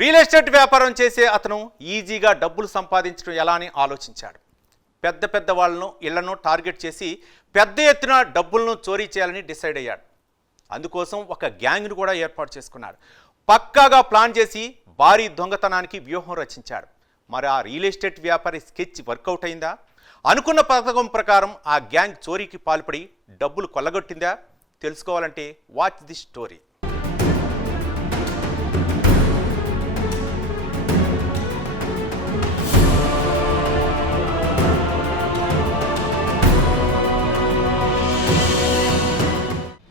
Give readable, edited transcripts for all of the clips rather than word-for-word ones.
Real estate వ్యాపారం చేసే అతను ఈజీగా డబ్బులు సంపాదించడం ఎలా అని ఆలోచించాడు. పెద్ద పెద్ద వాళ్ళను ఇళ్లను టార్గెట్ చేసి పెద్ద ఎత్తున డబ్బులను చోరీ చేయాలని డిసైడ్ అయ్యాడు. అందుకోసం ఒక గ్యాంగ్ను కూడా ఏర్పాటు చేసుకున్నాడు. పక్కాగా ప్లాన్ చేసి భారీ దొంగతనానికి వ్యూహం రచించాడు. మరి ఆ రియల్ ఎస్టేట్ వ్యాపారి స్కెచ్ వర్కౌట్ అయిందా? అనుకున్న పథకం ప్రకారం ఆ గ్యాంగ్ చోరీకి పాల్పడి డబ్బులు కొల్లగొట్టిందా? తెలుసుకోవాలంటే వాచ్ ది స్టోరీ.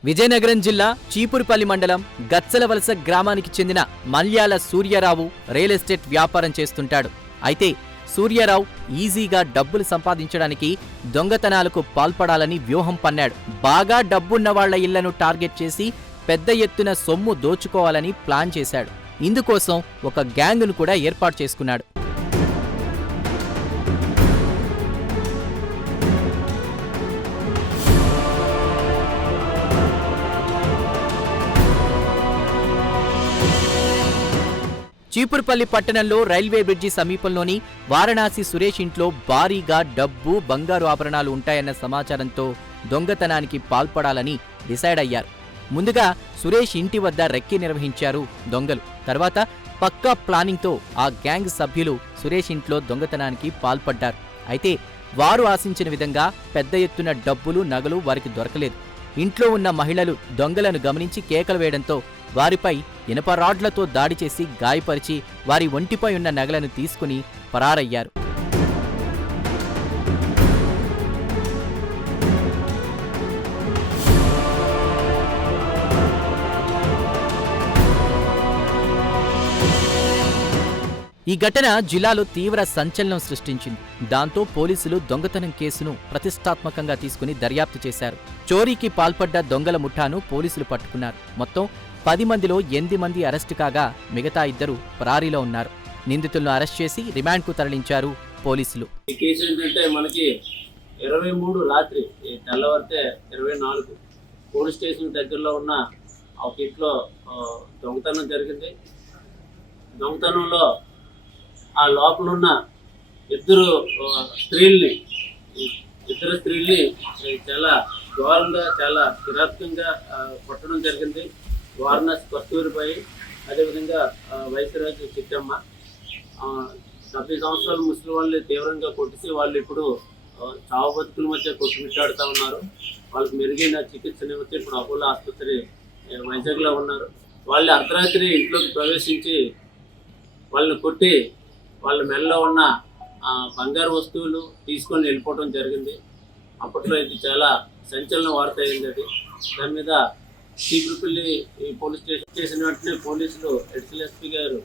విజయనగరం జిల్లా చీపురుపల్లి మండలం గచ్చలవలస గ్రామానికి చెందిన మల్యాల సూర్యారావు రియల్ ఎస్టేట్ వ్యాపారం చేస్తుంటాడు. అయితే సూర్యారావు ఈజీగా డబ్బులు సంపాదించడానికి దొంగతనాలకు పాల్పడాలని వ్యూహం పన్నాడు. బాగా డబ్బున్న వాళ్ల ఇళ్లను టార్గెట్ చేసి పెద్ద ఎత్తున సొమ్ము దోచుకోవాలని ప్లాన్ చేశాడు. ఇందుకోసం ఒక గ్యాంగ్ను కూడా ఏర్పాటు చేసుకున్నాడు. చీపురుపల్లి పట్టణంలో రైల్వే బ్రిడ్జి సమీపంలోని వారణాసి సురేష్ ఇంట్లో భారీగా డబ్బు, బంగారు ఆభరణాలు ఉంటాయన్న సమాచారంతో దొంగతనానికి పాల్పడాలని డిసైడ్ అయ్యారు. ముందుగా సురేష్ ఇంటి వద్ద రెక్కి నిర్వహించారు దొంగలు. తర్వాత పక్కా ప్లానింగ్తో ఆ గ్యాంగ్ సభ్యులు సురేష్ ఇంట్లో దొంగతనానికి పాల్పడ్డారు. అయితే వారు ఆశించిన విధంగా పెద్ద ఎత్తున డబ్బులు, నగలు వారికి దొరకలేదు. ఇంట్లో ఉన్న మహిళలు దొంగలను గమనించి కేకలు వేయడంతో వారిపై ఇనప రాడ్లతో దాడి చేసి గాయపరిచి వారి ఒంటిపై ఉన్న నగలను తీసుకుని పరారయ్యారు. ఈ ఘటన జిల్లాలో తీవ్ర సంచలనం సృష్టించింది. దాంతో పోలీసులు దొంగతనం కేసును ప్రతిష్టాత్మకంగా తీసుకుని దర్యాప్తు చేశారు. చోరీకి పాల్పడ్డ దొంగల ముఠాను పోలీసులు పట్టుకున్నారు. మొత్తం 10 మందిలో 8 మంది అరెస్టు కాగా మిగతా 2 పరారీలో ఉన్నారు. నిందితులను అరెస్ట్ చేసి రిమాండ్కు తరలించారు పోలీసులు. ఈ కేసు ఏంటంటే మనకి 23 రాత్రి తెల్లవారితే 24 పోలీస్ స్టేషన్ దగ్గరలో ఉన్న ఒక ఇంట్లో దొంగతనం జరిగింది. దొంగతనంలో ఆ లోపల ఉన్న ఇద్దరు స్త్రీల్ని చాలా ఘోరంగా, చాలా కిరాతకంగా కొట్టడం జరిగింది. వారణాసి కస్తూరిపై, అదేవిధంగా వైసరాజు చిట్టమ్మ 70 సంవత్సరాల ముసలి వాళ్ళని తీవ్రంగా కొట్టేసి వాళ్ళు ఇప్పుడు చావు బతుకుల మధ్య కొట్టుమిట్టాడుతూ ఉన్నారు. వాళ్ళకి మెరుగైన చికిత్స నిమిత్తం ఇప్పుడు అపోలో ఆసుపత్రి వైజాగ్లో ఉన్నారు. వాళ్ళు అర్ధరాత్రి ఇంట్లోకి ప్రవేశించి వాళ్ళని కొట్టి వాళ్ళ మెడలో ఉన్న బంగారు వస్తువులు తీసుకొని వెళ్ళిపోవడం జరిగింది. అప్పట్లో ఇది చాలా సంచలన వార్త అయింది. అది దాని మీద చీపురుపల్లి పోలీస్ స్టేషన్ చేసిన వెంటనే పోలీసులు ఎడిషనల్ ఎస్పీ గారు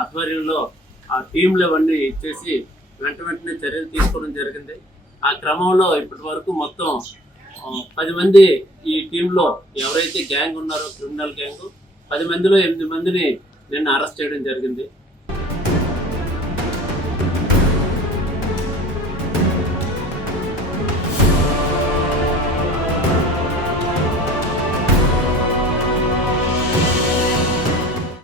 ఆధ్వర్యంలో ఆ టీంలు అవన్నీ ఇచ్చేసి వెంటనే చర్యలు తీసుకోవడం జరిగింది. ఆ క్రమంలో ఇప్పటి వరకు మొత్తం 10 మంది ఈ టీంలో ఎవరైతే గ్యాంగ్ ఉన్నారో, క్రిమినల్ గ్యాంగ్ 10 మందిలో 8 మందిని నిన్న అరెస్ట్ చేయడం జరిగింది.